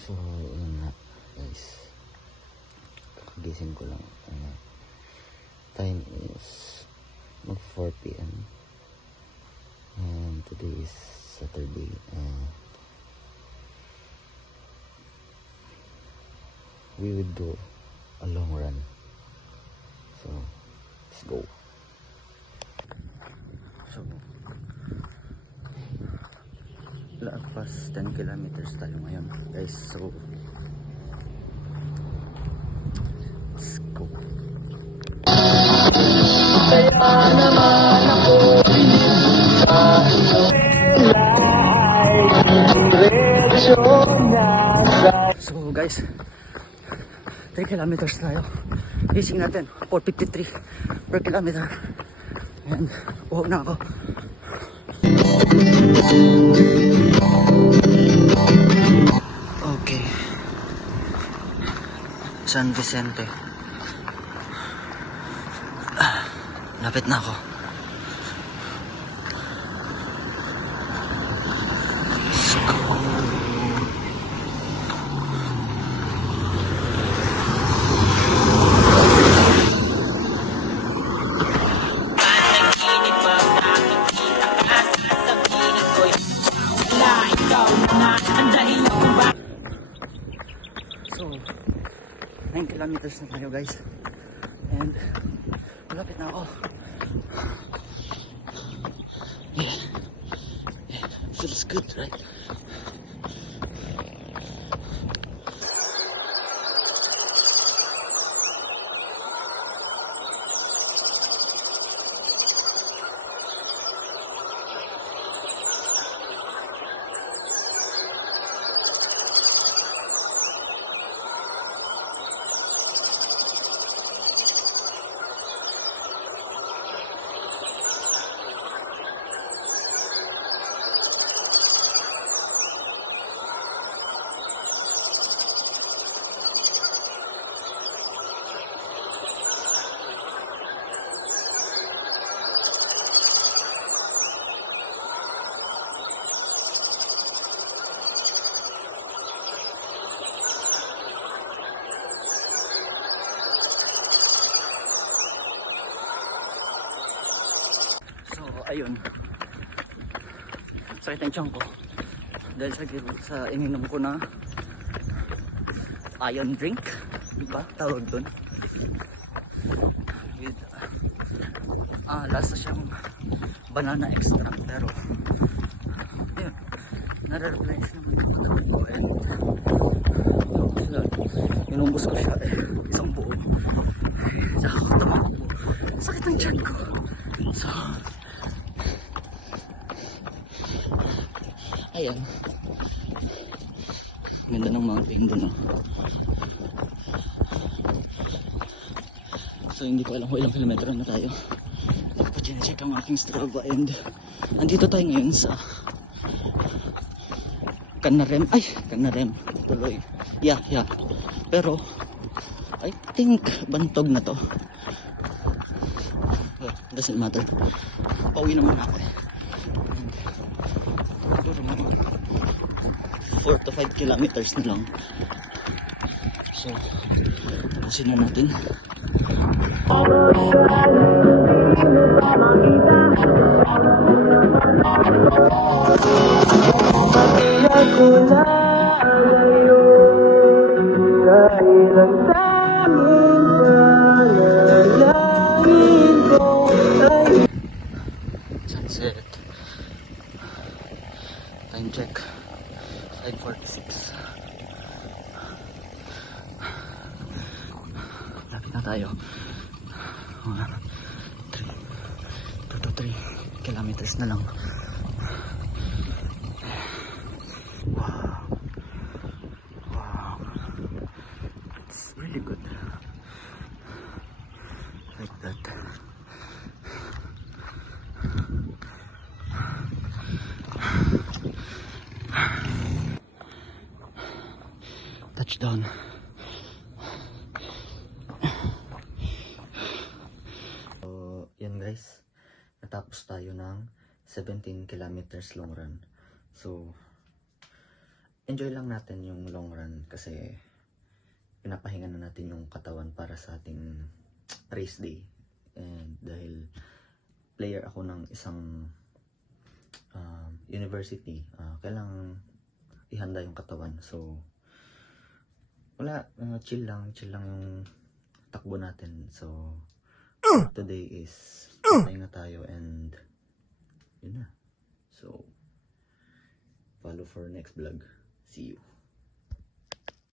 So, yun nga guys, kakagising ko lang. Time is mag 4 PM and today is Saturday. We would do a long run, so let's go. So lagpas 10 kilometers tayo ngayon guys, so let's go. Kaya naman ako so guys, 3 kilometers tayo. Gising natin 4:53 per kilometer and buhok na ako. Okay, San Vicente, lapit na ako. So 9 kilometers na tayo guys and malapit na ako. Yeah, feels good, right? So ayun, sakit ang tiyan ko dahil sa ininom ko na iron drink, diba tawag dun, with lasa siyang banana extract, pero ayun, nare-replace naman ko and inumbos ko siya isang buo, saka ako tumakbo, sakit ang tiyan ko. So ayan, ganda ng mountain doon. So hindi ko alam kung ilang kilometro na tayo. Pag-check ang aking Strava and andito tayo ngayon sa Canarem. Ay, Canarem tuloy. Yeah. Pero I think bantog na to. Well, doesn't matter. Pauwi naman ako eh. 4 to 5 kilometers na lang. So, tapusin na natin. Sunset. Time check 5:46. Lapit na tayo. 2 to 3 kilometers na lang. Wow, it's really good like that. Touchdown. So, yan guys, natapos tayo ng 17 kilometers long run. So, enjoy lang natin yung long run kasi pinapahinga na natin yung katawan para sa ating race day. And dahil player ako ng isang university, kailangang ihanda yung katawan. So wala, chill lang yung takbo natin. So today is pahinga tayo and yun na. So follow for next vlog. See you.